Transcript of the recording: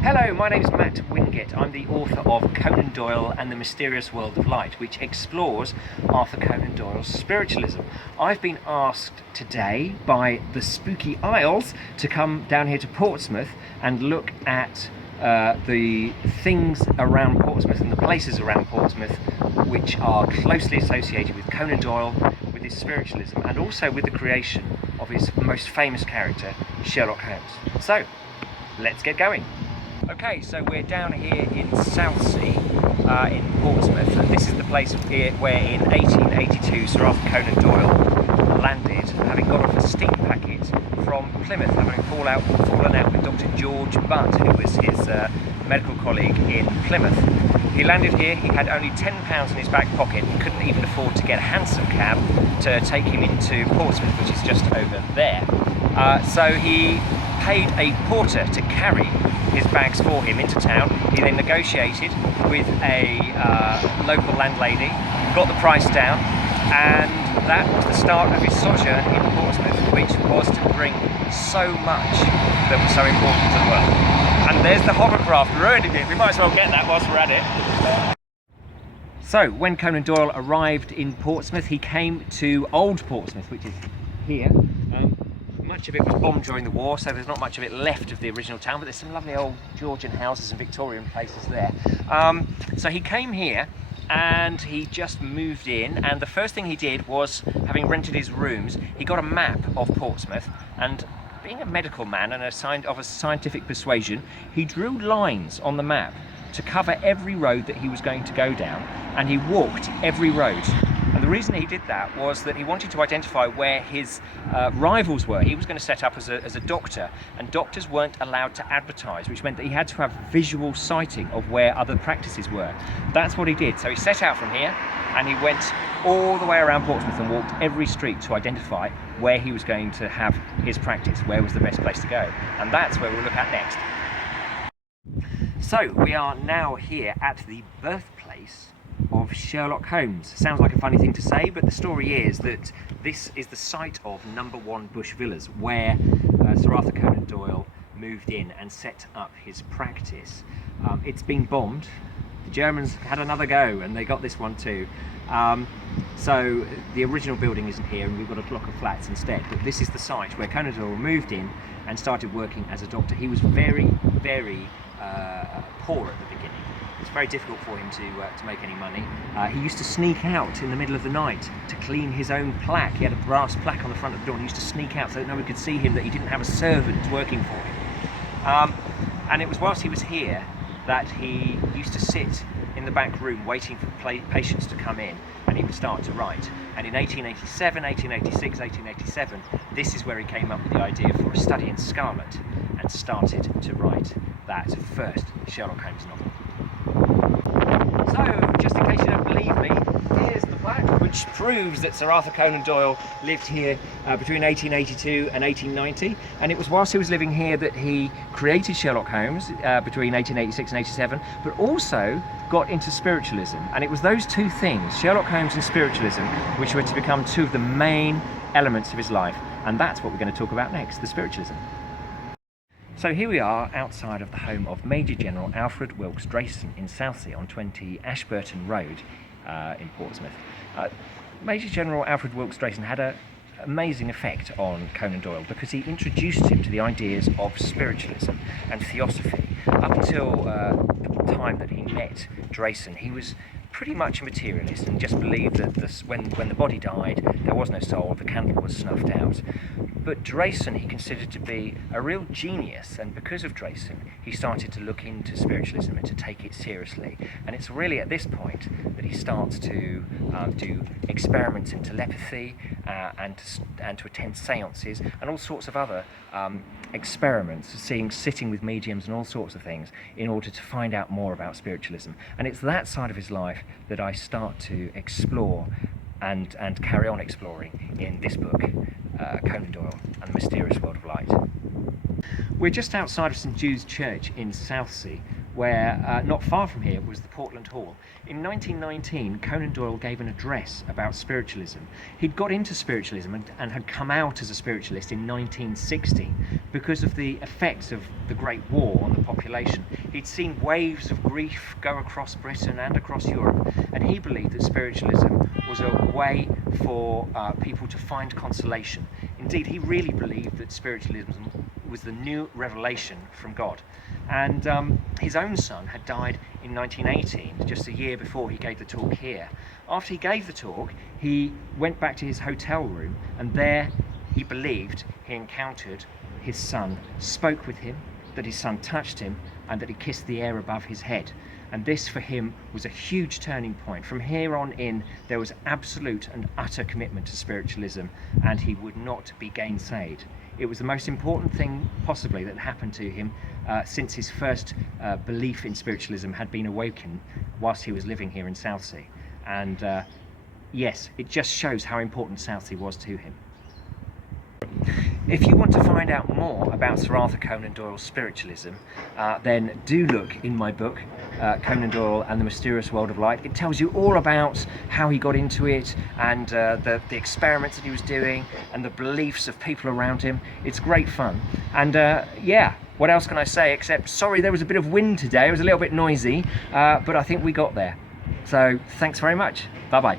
Hello, my name is Matt Wingett. I'm the author of Conan Doyle and the Mysterious World of Light, which explores Arthur Conan Doyle's spiritualism. I've been asked today by the Spooky Isles to come down here to Portsmouth and look at the things around Portsmouth and the places around Portsmouth which are closely associated with Conan Doyle, with his spiritualism, and also with the creation of his most famous character, Sherlock Holmes. So, let's get going. Okay, so we're down here in Southsea in Portsmouth, and this is the place here where in 1882 Sir Arthur Conan Doyle landed, having got off a steam packet from Plymouth, having fallen out with Dr. George Butt, who was his medical colleague in Plymouth. He landed here, he had only £10 in his back pocket, he couldn't even afford to get a hansom cab to take him into Portsmouth, which is just over there. So he paid a porter to carry his bags for him into town. He then negotiated with a local landlady, got the price down, and that was the start of his sojourn in Portsmouth, which was to bring so much that was so important to the world. And there's the hovercraft ruining it. We might as well get that whilst we're at it. So when Conan Doyle arrived in Portsmouth, he came to Old Portsmouth, which is here. Much of it was bombed during the war, so there's not much of it left of the original town, but there's some lovely old Georgian houses and Victorian places there. So he came here and he just moved in, and the first thing he did was, having rented his rooms, he got a map of Portsmouth, and being a medical man and of a scientific persuasion, he drew lines on the map to cover every road that he was going to go down, and he walked every road. And the reason he did that was that he wanted to identify where his rivals were. He was going to set up as a doctor, and doctors weren't allowed to advertise, which meant that he had to have visual sighting of where other practices were. That's what he did. So he set out from here and he went all the way around Portsmouth and walked every street to identify where he was going to have his practice, where was the best place to go. And that's where we'll look at next. So we are now here at the birthplace of Sherlock Holmes. Sounds like a funny thing to say, but the story is that this is the site of number 1 Bush Villas, where Sir Arthur Conan Doyle moved in and set up his practice. It's been bombed. The Germans had another go and they got this one too. So the original building isn't here, and we've got a block of flats instead, but this is the site where Conan Doyle moved in and started working as a doctor. He was very, very poor at the beginning. It's very difficult for him to make any money. He used to sneak out in the middle of the night to clean his own plaque. He had a brass plaque on the front of the door, and he used to sneak out so that no one could see him, that he didn't have a servant working for him. And it was whilst he was here that he used to sit in the back room waiting for patients to come in, and he would start to write. And in 1887, 1886, 1887, this is where he came up with the idea for A Study in Scarlet and started to write that first Sherlock Holmes novel. So, just in case you don't believe me, here's the plaque which proves that Sir Arthur Conan Doyle lived here between 1882 and 1890, and it was whilst he was living here that he created Sherlock Holmes between 1886 and 87, but also got into spiritualism. And it was those two things, Sherlock Holmes and spiritualism, which were to become two of the main elements of his life, and that's what we're going to talk about next, the spiritualism. So here we are outside of the home of Major General Alfred Wilkes Drayson in Southsea on 20 Ashburton Road in Portsmouth. Major General Alfred Wilkes Drayson had an amazing effect on Conan Doyle because he introduced him to the ideas of spiritualism and theosophy. Up until the time that he met Drayson, he was pretty much a materialist and just believed that when the body died, there was no soul, the candle was snuffed out. But Drayson he considered to be a real genius, and because of Drayson he started to look into spiritualism and to take it seriously. And it's really at this point that he starts to do experiments in telepathy and to attend seances and all sorts of other experiments, sitting with mediums and all sorts of things in order to find out more about spiritualism. And it's that side of his life that I start to explore and carry on exploring in this book, Conan Doyle and the Mysterious World of Light. We're just outside of St Jude's Church in Southsea, where not far from here was the Portland Hall. In 1919, Conan Doyle gave an address about spiritualism. He'd got into spiritualism and had come out as a spiritualist in 1960 because of the effects of the Great War on the population. He'd seen waves of grief go across Britain and across Europe, and he believed that spiritualism was a way for people to find consolation. Indeed, he really believed that spiritualism was the new revelation from God. And his own son had died in 1918, just a year before he gave the talk here. After he gave the talk, he went back to his hotel room, and there he believed he encountered his son, spoke with him, that his son touched him, and that he kissed the air above his head. And this for him was a huge turning point. From here on in, there was absolute and utter commitment to spiritualism, and he would not be gainsaid. It was the most important thing possibly that happened to him since his first belief in spiritualism had been awoken whilst he was living here in Southsea. And yes, it just shows how important Southsea was to him. If you want to find out more about Sir Arthur Conan Doyle's spiritualism, then do look in my book, Conan Doyle and the Mysterious World of Light. It tells you all about how he got into it, and the experiments that he was doing, and the beliefs of people around him. It's great fun. And yeah, what else can I say except, sorry there was a bit of wind today, it was a little bit noisy, but I think we got there. So thanks very much. Bye bye.